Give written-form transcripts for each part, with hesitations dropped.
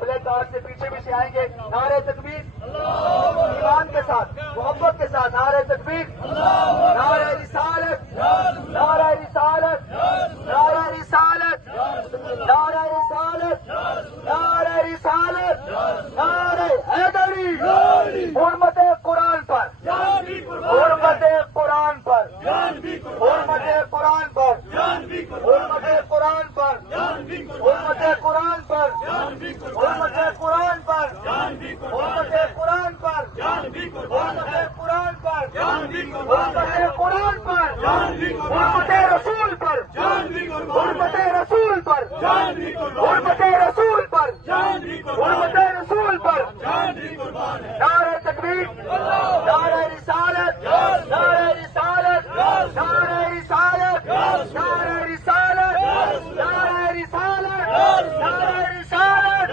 Black card سے پیچھے بھی سے آئیں گے. نعرہ تکبیر ایمان کے ساتھ, محبت کے ساتھ. نعرہ تکبیر, نعرہ رسالت, نعرہ رسالت, نعرہ رسالت, نعرہ رسالت, نعرہ رسالت, نعرہ حیدری. حرمت قرآن پر, حرمت قرآن پر, حرمت قرآن پر, حرمت قرآن پر, حرمت قرآن پر, حرمت قرآن پر, حرمت قرآن پر, حرمت قرآن پر, حرمت قرآن پر, حرمت رسول پر, حرمت رسول پر, حرمت رسول پر, حرمت رسول پر. نعرہ تکبیر, نعرہ رسالت, نعرہ رسالت, نعرہ رسالت, نعرہ رسالت, نعرہ رسالت, نعرہ رسالت,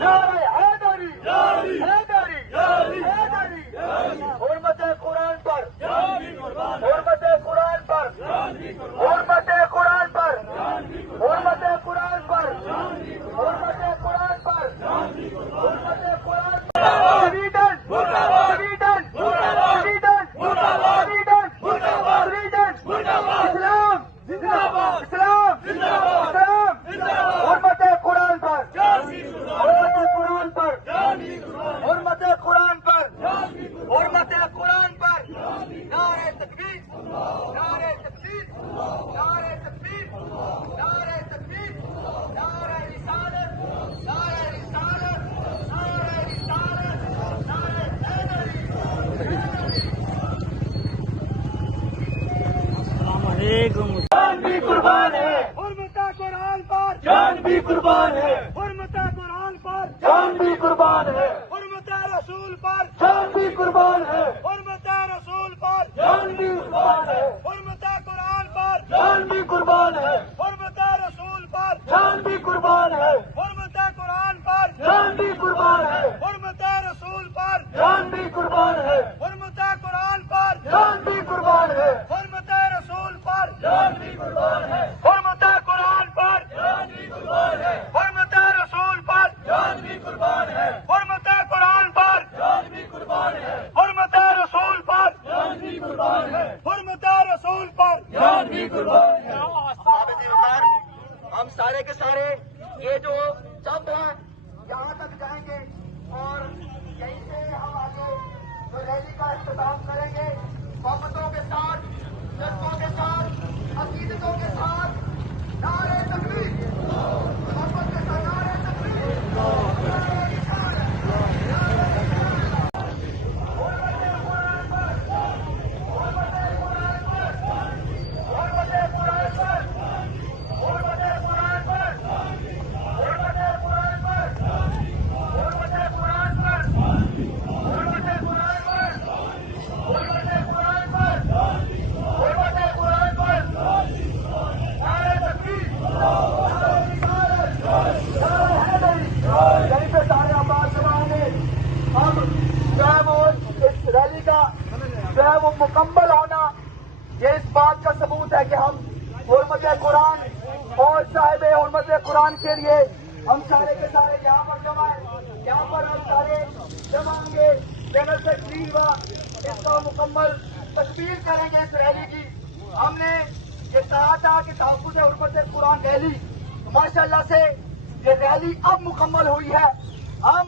نعرہ حیدری, حیدری, حیدری. حرمت قرآن پر, حرمت قرآن پر, حرمت قرآن پر, حرمت قرآن پر, حرمت قرآن پر, حرمت قرآن. Sweden, Sweden, Sweden, Sweden, Sweden. اسلام, اسلام, اسلام. حرمت قرآن پر, حرمت قرآن پر, حرمت قرآن پر, حرمت قرآن پر. نعرہ تکبیر, نعرہ تکبیر, نعرہ تکبیر, نعرہ تکبیر, نعرہ رسالت, نعرہ رسالت, نعرہ رسالت, نعرہ حیدری. السلام علیکم. جان بھی قربان ہے, حرمت قرآن پر, جان بھی قربان ہے, حرمت قرآن پر, جان بھی قربان ہے, حرمت رسول پر, جان بھی قربان ہے, حرمت رسول پر, جان بھی قربان ہے, حرمت قرآن پر, جان بھی قربان ہے, حرمت رسول پر, جان بھی قربان ہے, حرمت قرآن پر, جان بھی قربان ہے, حرمت رسول پر, جان بھی قربان ہے, حرمت قرآن پر, جان بھی قربان ہے, حرمت رسول پر, جان بھی قربان ہے, حرمت قرآن پر, جان بھی قربان ہے, حرمت رسول پر, جان بھی قربان ہے, حرمت قرآن پر, جان بھی قربان ہے, حرمت رسول پر, جان بھی قربان ہے, حرمت رسول پر. جان بھی قربان ہے. ہم سارے کے سارے یہ جو جب ہے یہاں تک جائیں گے اور یہیں سے ہم آگے جو ریلی کا اختتام کریں گے محبتوں کے ساتھ, جذبوں کے ساتھ, عقیدتوں کے ساتھ. نعرہ تکبیر, محبت کے ساتھ نعرہ تکبیر. جو ہے وہ مکمل ہونا یہ اس بات کا ثبوت ہے کہ ہم حرمت قرآن اور صاحب حرمت قرآن کے لیے ہم سارے کے سارے یہاں پر جمع ہیں. یہاں پر ہم سارے جمع ہوں گے. جنرل سیکرٹری ہوا اس کا مکمل تکمیل کریں گے اس ریلی کی. ہم نے یہ کہا تھا کہ تحفظ حرمت قرآن ریلی, ماشاءاللہ سے یہ ریلی اب مکمل ہوئی ہے. ہم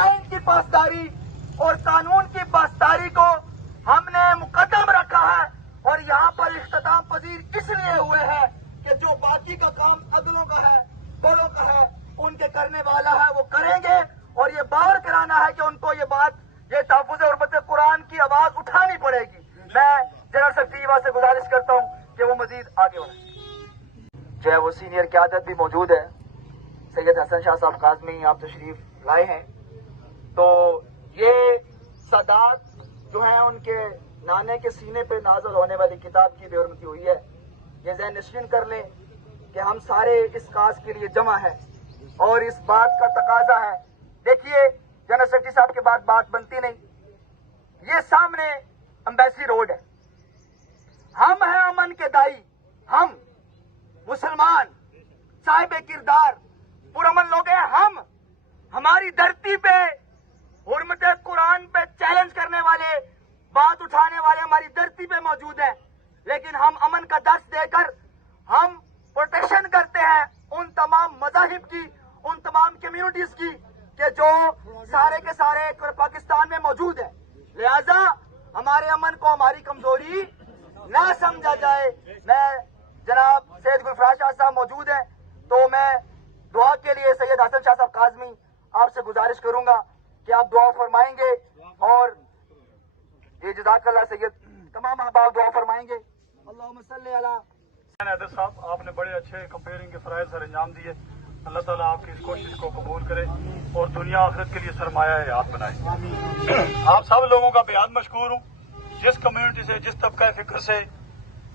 آئین کی پاسداری اور قانون کی پاسداری کو ہم نے مقدم رکھا ہے اور یہاں پر اختتام پذیر اس لیے ہوئے ہیں کہ جو باقی کا کام عدلوں کا ہے, بڑوں کا ہے, ان کے کرنے والا ہے وہ کریں گے. اور یہ باور کرانا ہے کہ ان کو یہ بات, یہ تحفظ حرمت قرآن کی آواز اٹھانی پڑے گی. میں جنرل سیکرٹری سے گزارش کرتا ہوں کہ وہ مزید آگے بڑھیں. جو ہے وہ سینئر قیادت بھی موجود ہے. سید حسن شاہ صاحب قاسمی آپ تشریف لائے ہیں. تو یہ سادات جو ہیں ان کے نانے کے سینے پہ نازل ہونے والی کتاب کی بے حرمتی ہوئی ہے. یہ ذہن نشین کر لیں کہ ہم سارے اس کاز کے لیے جمع ہیں اور اس بات کا تقاضا ہے. دیکھیے جنرل سیکرٹری صاحب کے بعد بات بنتی نہیں. یہ سامنے امبیسی روڈ ہے. ہم ہیں امن کے دائی, ہم مسلمان صاحب کردار پرامن لوگ ہیں. ہماری دھرتی پہ حرمت قرآن پہ چیلنج کرنے والے، بات اٹھانے والے ہماری دھرتی پہ موجود ہیں، لیکن ہم امن کا درس دے کر ہم پروٹیکشن کرتے ہیں ان تمام مذاہب کی، ان تمام کمیونٹیز کی کہ جو سارے کے سارے پاکستان میں موجود ہیں. لہذا ہمارے امن کو ہماری کمزوری نہ سمجھا جائے. میں جناب سید گلفراز شاہ صاحب موجود ہیں تو میں دعا کے لیے سید حسن شاہ صاحب کاظمی آپ سے گزارش کروں گا کہ آپ دعا فرمائیں گے، اور یہ جزاک اللہ سید تمام احباب دعا فرمائیں گے. اللہم صلی علی حیدر صاحب، آپ نے بڑے اچھے کمپیئرنگ کے فرائض سر انجام دیے. اللہ تعالیٰ آپ کی اس کوشش کو قبول کرے اور دنیا آخرت کے لیے سرمایہ حیات بنائے. آپ سب لوگوں کا بے حد مشکور ہوں. جس کمیونٹی سے، جس طبقہ فکر سے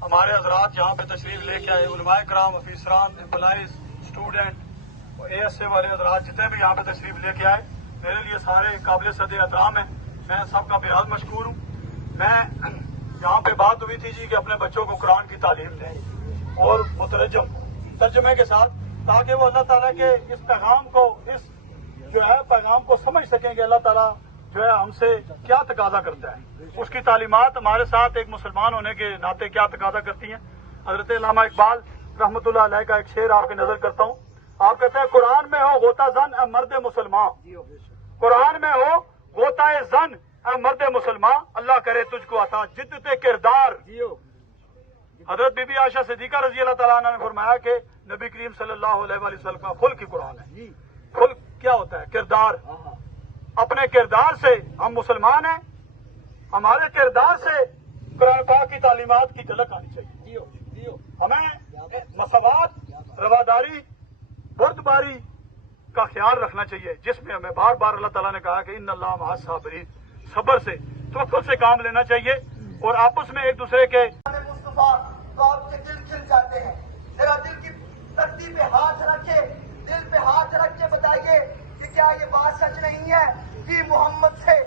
ہمارے حضرات یہاں پہ تشریف لے کے آئے، علماء کرام، افیسران، employees, student, A S A والے حضرات جتنے بھی یہاں پہ تشریف لے کے آئے، میرے لیے سارے قابل صد احترام ہیں. میں سب کا بے حد مشکور ہوں. میں یہاں پہ بات ہوئی تھی جی کہ اپنے بچوں کو قرآن کی تعلیم دیں اور مترجم ترجمے کے ساتھ، تاکہ وہ اللہ تعالیٰ کے اس پیغام کو، اس جو ہے پیغام کو سمجھ سکیں کہ اللہ تعالیٰ جو ہے ہم سے کیا تقاضا کرتا ہے، اس کی تعلیمات ہمارے ساتھ ایک مسلمان ہونے کے ناطے کیا تقاضا کرتی ہیں. حضرت علامہ اقبال رحمۃ اللہ علیہ کا ایک شعر آپ کی نظر کرتا ہوں. آپ کہتے ہیں قرآن میں ہو غوطہ زن اے مرد مسلمان، قرآن میں ہو غوطہ زن اے مرد مسلمان، اللہ کرے تجھ کو عطا جدت کردار. حضرت بی بی عائشہ صدیقہ رضی اللہ تعالیٰ عنہ نے فرمایا کہ نبی کریم صلی اللہ علیہ وآلہ وسلم کا خلق کی قرآن ہے. خلق کیا ہوتا ہے؟ کردار. اپنے کردار سے ہم مسلمان ہیں، ہمارے کردار سے قرآن پاک کی تعلیمات کی جھلک آنی چاہیے. ہمیں مساوات، رواداری، بردباری کا خیال رکھنا چاہیے، جس میں ہمیں بار بار اللہ تعالیٰ نے کہا کہ ان اللہ مع الصابرین، صبر سے، توکل سے کام لینا چاہیے اور آپس میں ایک دوسرے کے مصطفیٰ تو آپ کے دل کھل جاتے ہیں. ذرا دل کی تختی پہ ہاتھ رکھے، دل پہ ہاتھ رکھ کے بتائیے کہ کیا یہ بات سچ نہیں ہے کہ محمد سے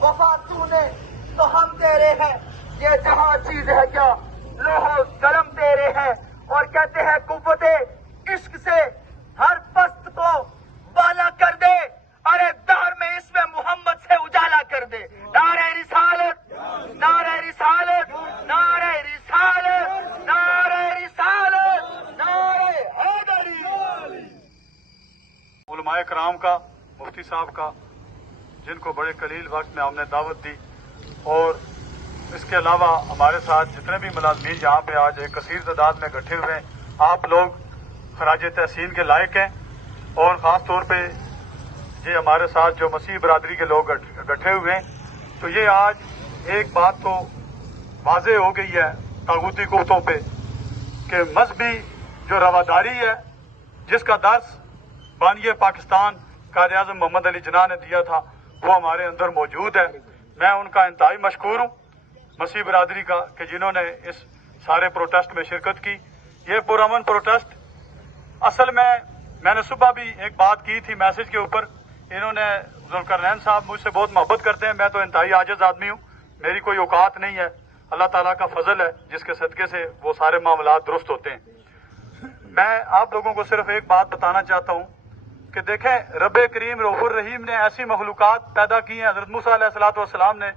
وفا تو نے تو ہم تیرے ہیں، یہ جہاں چیز ہے کیا لوہ قلم تیرے ہیں. اور کہتے ہیں قوت عشق سے ہر پست کو بالا کر دے، ارے دار میں اس میں محمد سے اجالا کر دے. نعرہ رسالت، نعرہ رسالت، نعرہ رسالت، نعرہ رسالت، نعرہ حیدری. علماء کرام کا، مفتی صاحب کا، جن کو بڑے قلیل وقت میں ہم نے دعوت دی، اور اس کے علاوہ ہمارے ساتھ جتنے بھی ملازمین یہاں پہ آج ایک کثیر تعداد میں اکٹھے ہوئے ہیں، آپ لوگ خراج تحسین کے لائق ہیں. اور خاص طور پہ یہ ہمارے ساتھ جو مسیح برادری کے لوگ اکٹھے ہوئے ہیں، تو یہ آج ایک بات تو واضح ہو گئی ہے طاغوتی قوتوں پہ کہ مذہبی جو رواداری ہے، جس کا درس بانی پاکستان قائد اعظم محمد علی جناح نے دیا تھا، وہ ہمارے اندر موجود ہے. میں ان کا انتہائی مشکور ہوں، مسیح برادری کا، کہ جنہوں نے اس سارے پروٹیسٹ میں شرکت کی. یہ پرامن پروٹیسٹ اصل میں نے صبح بھی ایک بات کی تھی میسج کے اوپر. انہوں نے ذوالقرنین صاحب مجھ سے بہت محبت کرتے ہیں، میں تو انتہائی عاجز آدمی ہوں، میری کوئی اوقات نہیں ہے. اللہ تعالیٰ کا فضل ہے جس کے صدقے سے وہ سارے معاملات درست ہوتے ہیں. میں آپ لوگوں کو صرف ایک بات بتانا چاہتا ہوں کہ دیکھیں، رب کریم رؤوف الرحیم نے ایسی مخلوقات پیدا کی ہیں. حضرت موسیٰ علیہ السلام نے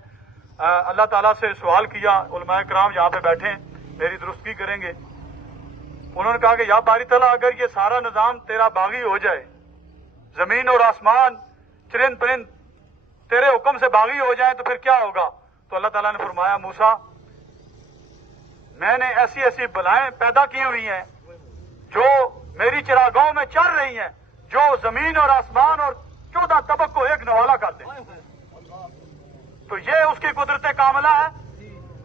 اللہ تعالیٰ سے سوال کیا، علماء کرام یہاں پہ بیٹھے ہیں، میری درستگی کریں گے. انہوں نے کہا کہ یا باری تعالیٰ اگر یہ سارا نظام تیرا باغی ہو جائے، زمین اور آسمان، چرند پرند تیرے حکم سے باغی ہو جائیں تو پھر کیا ہوگا؟ تو اللہ تعالیٰ نے فرمایا موسیٰ، میں نے ایسی ایسی بلائیں پیدا کی ہوئی ہیں جو میری چراگاہوں میں چل رہی ہیں، جو زمین اور آسمان اور 14 طبق کو ایک نوالا کر دیں. تو یہ اس کی قدرت کاملہ ہے.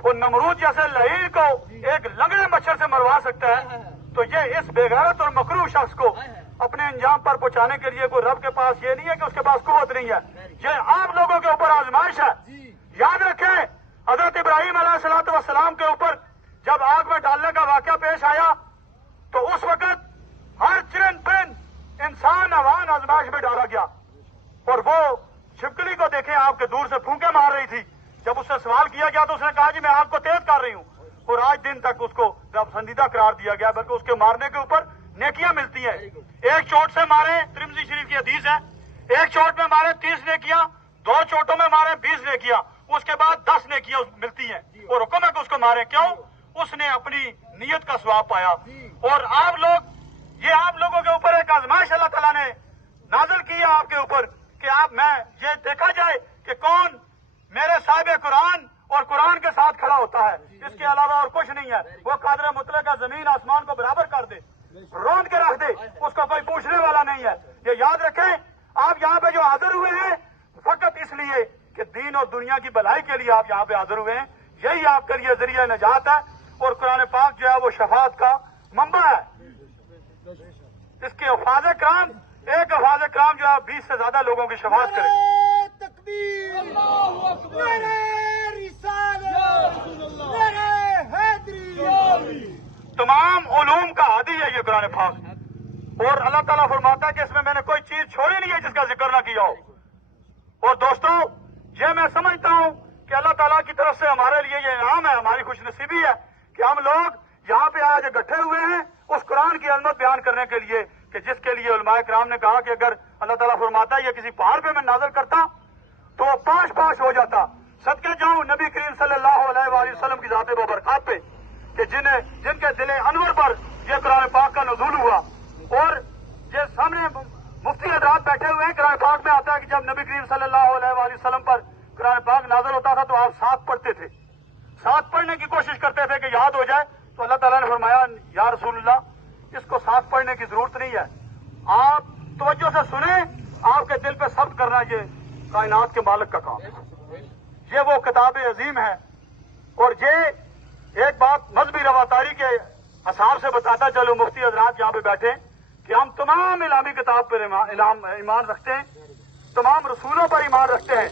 وہ نمرود جیسے لعین کو ایک لنگڑے مچھر سے مروا سکتا ہے، تو یہ اس بے غیرت اور مکروہ شخص کو اپنے انجام پر پہنچانے کے لیے کوئی رب کے پاس یہ نہیں ہے کہ اس کے پاس قوت نہیں ہے، یہ آپ لوگوں کے اوپر آزمائش ہے. یاد رکھیں، حضرت ابراہیم علیہ السلام کے اوپر جب آگ میں ڈالنے کا واقعہ پیش آیا تو اس وقت ہر چرند پرند انسان حیوان آزمائش میں ڈالا گیا. اور وہ چھپکلی کو دیکھیں آپ کے دور سے پھونکے مار رہی تھی. جب اس سے سوال کیا گیا تو اس نے کہا جی میں آگ کو تیز کر رہی ہوں، اور آج دن تک اس کو پسندیدہ قرار دیا گیا، بلکہ اس کے مارنے کے اوپر نیکیاں ملتی ہیں. ایک چوٹ سے مارے، ترمذی شریف کی حدیث ہے، ایک چوٹ میں مارے 30 نیکیاں، 2 چوٹوں میں مارے 20 نیکیاں، اس کے بعد 10 نیکیاں ملتی ہیں اور حکم ہے کہ اس کو مارے. کیوں؟ اس نے اپنی نیت کا ثواب پایا. اور آپ لوگ، یہ آپ لوگوں کے اوپر ایک آزمائش اللہ تعالیٰ نے نازل کی ہے آپ کے اوپر کہ میں یہ دیکھا جائے کہ کون میرے صاحب قرآن اور قرآن کے ساتھ کھڑا ہوتا ہے. اس کے علاوہ اور کچھ نہیں ہے. وہ قادر مطلق کا زمین آسمان کو برابر کر دے، روند کے رکھ دے، اس کو کوئی پوچھنے والا نہیں ہے. یہ یاد رکھیں. آپ یہاں پہ جو حاضر ہوئے ہیں فقط اس لیے کہ دین اور دنیا کی بھلائی کے لیے آپ یہاں پہ حاضر ہوئے ہیں. یہی آپ کے لیے ذریعہ نجات ہے. اور قرآن پاک جو ہے وہ شفاعت کا منبع ہے. اس کے حفاظ کرام، ایک حفاظ کرام جو ہے 20 سے زیادہ لوگوں کی شفاعت کرے. تکبیر، اللہ اکبر، رسالت، حیدری. تمام علوم کا ہادی ہے یہ قرآن پاک. اور اللہ تعالیٰ فرماتا ہے کہ اس میں میں نے کوئی چیز چھوڑی نہیں ہے جس کا ذکر نہ کیا ہو. اور دوستو، یہ میں سمجھتا ہوں کہ اللہ تعالیٰ کی طرف سے ہمارے لیے یہ انعام ہے، ہماری خوش نصیبی ہے کہ ہم لوگ یہاں پہ آج اکٹھے ہوئے ہیں اس قرآن کی عظمت بیان کرنے کے لیے، کہ جس کے لیے علماء کرام نے کہا کہ اگر اللہ تعالیٰ فرماتا ہے یہ کسی پہاڑ پہ میں نازل کرتا تو وہ پاش ہو جاتا. صدقے جاؤں نبی کریم صلی اللہ علیہ وآلہ وسلم کی ذات بابرکات پہ کہ جن کے دل انور پر یہ قرآن پاک کا نزول ہوا. اور یہ سامنے مفتی حضرات بیٹھے ہوئے ہیں. قرآن پاک میں آتا ہے کہ جب نبی کریم صلی اللہ علیہ وآلہ وسلم پر قرآن پاک نازل ہوتا تھا تو آپ ساتھ پڑھتے تھے، ساتھ پڑھنے کی کوشش کرتے تھے کہ یاد ہو جائے. تو اللہ تعالیٰ نے فرمایا یا رسول اللہ اس کو ساتھ پڑھنے کی ضرورت نہیں ہے، آپ توجہ سے سنیں، آپ کے دل پہ ثبت کرنا یہ کائنات کے مالک کا کام ہے. یہ وہ کتاب عظیم ہے. اور یہ ایک بات مذہبی رواداری کے حساب سے بتاتا چلو مفتی حضرات یہاں پہ بیٹھے کہ ہم تمام الہامی کتاب پر ایمان رکھتے ہیں، تمام رسولوں پر ایمان رکھتے ہیں،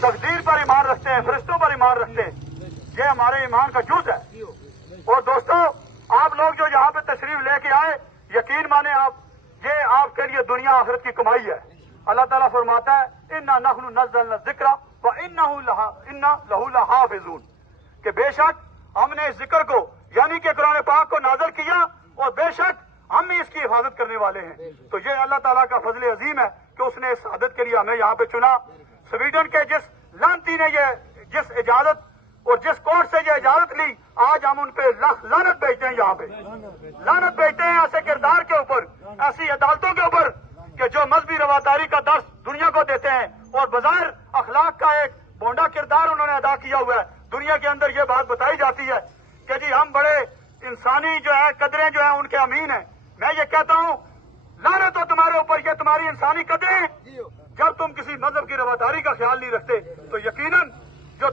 تقدیر پر ایمان رکھتے ہیں، فرشتوں پر ایمان رکھتے ہیں. یہ ہمارے ایمان کا جز ہے. اور دوستو، آپ لوگ جو یہاں پہ تشریف لے کے آئے، یقین مانے آپ، یہ آپ کے لیے دنیا آخرت کی کمائی ہے. اللہ تعالیٰ فرماتا ہے انا نحن نزلنا الذکر وانا لہ لحافظون، کہ بے شک ہم نے اس ذکر کو یعنی کہ قرآن پاک کو نازل کیا اور بے شک ہم بھی اس کی حفاظت کرنے والے ہیں. تو یہ اللہ تعالیٰ کا فضل عظیم ہے کہ اس نے اس عادت کے لیے ہمیں یہاں پہ چنا. سویڈن کے جس لانتی نے جس اجازت اور جس کورٹ سے یہ اجازت لی، آج ہم ان پہ لعنت بھیجتے ہیں. یہاں پہ لعنت بھیجتے ہیں ایسے کردار کے اوپر، ایسی عدالتوں کے اوپر کہ جو مذہبی رواداری کا درس دنیا کو دیتے ہیں اور بظاہر اخلاق کا ایک بونڈا کردار انہوں نے ادا کیا ہوا ہے. دنیا کے اندر یہ بات بتائی جاتی ہے کہ جی ہم بڑے انسانی جو ہے قدریں جو ہیں ان کے امین ہیں. میں یہ کہتا ہوں لعنت ہو تمہارے اوپر، یہ تمہاری انسانی قدریں جب تم کسی مذہب کی رواداری کا خیال نہیں رکھتے تو یقیناً جو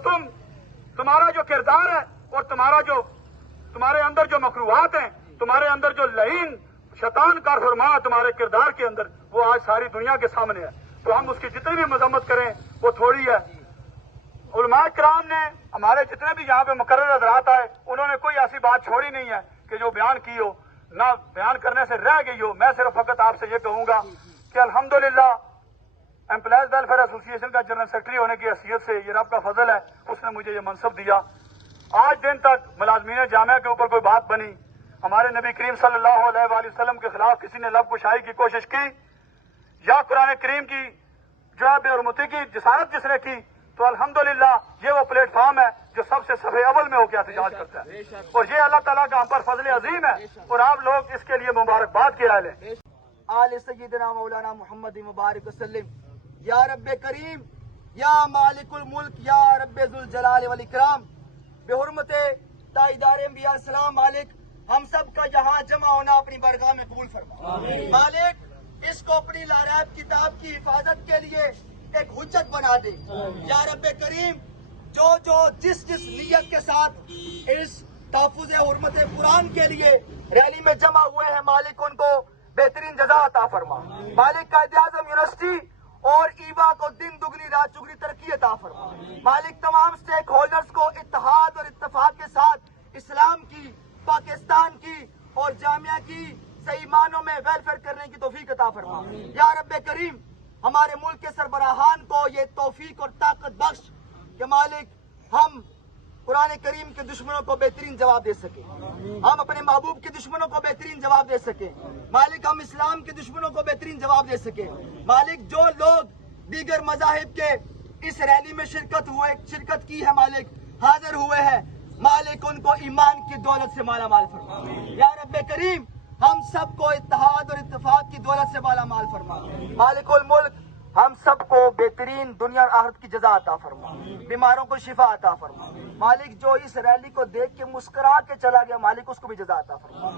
تمہارا جو کردار ہے اور تمہارے اندر جو مکروہات ہیں، تمہارے اندر جو لعین شیطان کار فرما تمہارے کردار کے اندر، وہ آج ساری دنیا کے سامنے ہے. تو ہم اس کی جتنی بھی مذمت کریں وہ تھوڑی ہے. علماء کرام نے ہمارے جتنے بھی یہاں پہ مقرر حضرات آئے انہوں نے کوئی ایسی بات چھوڑی نہیں ہے کہ جو بیان کی ہو نہ بیان کرنے سے رہ گئی ہو. میں صرف فقط آپ سے یہ کہوں گا کہ الحمدللہ امپلائز ویلفیئر ایسوسی ایشن کا جنرل سیکرٹری ہونے کی حیثیت سے یہ رب کا فضل ہے، اس نے مجھے یہ منصب دیا. آج دن تک ملازمین جامعہ کے اوپر کوئی بات بنی، ہمارے نبی کریم صلی اللہ علیہ وآلہ وسلم کے خلاف کسی نے لب کشائی کی کوشش کی یا قرآن کریم کی جو ہے بے حرمتی کی جسارت جس نے کی، تو الحمدللہ یہ وہ پلیٹ فارم ہے جو سب سے صفحے اول میں ہو کے احتجاج کرتا ہے. اور یہ اللہ تعالیٰ کا ہم پر فضل عظیم ہے اور آپ لوگ اس کے لیے مبارکباد کی رائے لیں. آل سیدنا مولانا محمد مبارک وسلم. یا رب کریم، یا مالک الملک، یا رب ذوالجلال والاکرام، بے حرمت تاجدار انبیاء السلام مالک، ہم سب کا یہاں جمع ہونا اپنی برگاہ میں قبول فرما. مالک اس کو اپنی لارب کتاب کی حفاظت کے لیے ایک حجت بنا دے. یا رب کریم، جو جس نیت کے ساتھ اس تحفظ حرمت قرآن کے لیے ریلی میں جمع ہوئے ہیں، مالک ان کو بہترین جزا عطا فرما. مالک قائد اعظم یونیورسٹی اور ایوا کو دن دگنی رات چگنی ترقی عطا فرما. مالک تمام سٹیک ہولڈرز کو اتحاد اور اتفاق کے ساتھ اسلام کی، پاکستان کی اور جامعہ کی صحیح معنوں میں ویلفیئر کرنے کی توفیق عطا فرما. یا رب کریم، ہمارے ملک کے سربراہان کو یہ توفیق اور طاقت بخش کہ مالک ہم قرآن کریم کے دشمنوں کو بہترین جواب دے سکیں، ہم اپنے محبوب کے دشمنوں کو بہترین جواب دے سکیں، مالک ہم اسلام کے دشمنوں کو بہترین جواب دے سکیں۔ مالک جو لوگ دیگر مذاہب کے اس ریلی میں شرکت کی ہے مالک، حاضر ہوئے ہیں، مالک ان کو ایمان کی دولت سے مالا مال فرما۔ یا رب کریم ہم سب کو اتحاد اور اتفاق کی دولت سے مالا مال فرما۔ مالک الملک ہم سب کو بہترین دنیا اور آخرت کی جزا عطا فرما، بیماروں کو شفا عطا فرما۔ مالک جو اس ریلی کو دیکھ کے مسکرا کے چلا گیا مالک اس کو بھی جزا عطا فرما،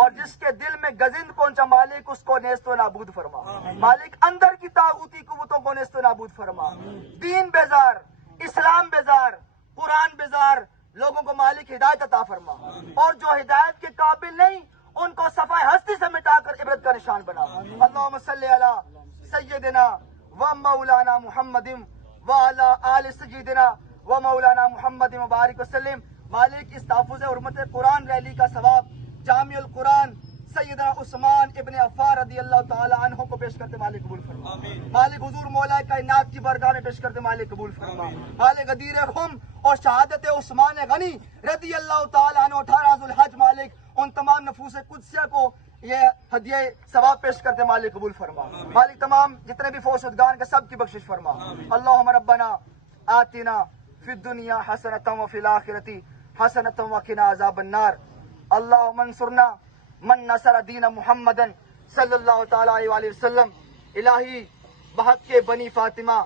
اور جس کے دل میں گزند پہنچا مالک اس کو نیست و نابود فرما۔ مالک اندر کی طاغوتی قوتوں کو نیست و نابود فرما، دین بیزار، اسلام بیزار، قرآن بیزار لوگوں کو مالک ہدایت عطا فرما، اور جو ہدایت کے قابل نہیں ان کو صفائے ہستی سے مٹا کر عبرت کا نشان بنا۔ اللہم صلی علی سیدنا و مولانا محمد وعلی آل سیدنا و مولانا محمد مبارک وسلم۔ مالک اس تحفظ حرمت قرآن ریلی کا ثواب جامع القرآن سیدنا عثمان ابن عفان رضی اللہ تعالی عنہ کو پیش کرتے مالک قبول فرما۔ مالک حضور مولا کائنات کی بارگاہ میں پیش کرتے مالک قبول فرما۔ مالک غدیر خم اور شہادت عثمان غنی رضی اللہ تعالی عنہ 18 ذو الحج مالک ان تمام نفوس قدسیہ کو یہ ہدیہ ثواب پیش کرتے مالک قبول فرما۔ مالک تمام جتنے بھی فوت شدگان کے سب کی بخشش فرما۔ اللہم ربنا آتنا فی الدنیا حسنۃ وفی الآخرۃ حسنۃ وقنا عذاب النار۔ اللہم انصرنا من نصر دین محمد صلی اللہ تعالی علیہ وآلہ وسلم۔ الہی بحق کے بنی فاطمہ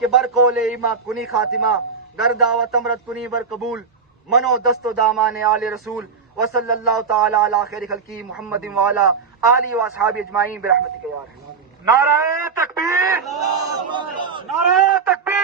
کے برقول ایما کنی خاتمہ، در دعوت امرت کنی بر قبول، منو دست و دامان آل رسول، وصلی اللہ تعالی علی خیر خلقی محمد وعلی آلہ و اصحابہ اجمعین برحمتک یا ارحم۔ نعرہ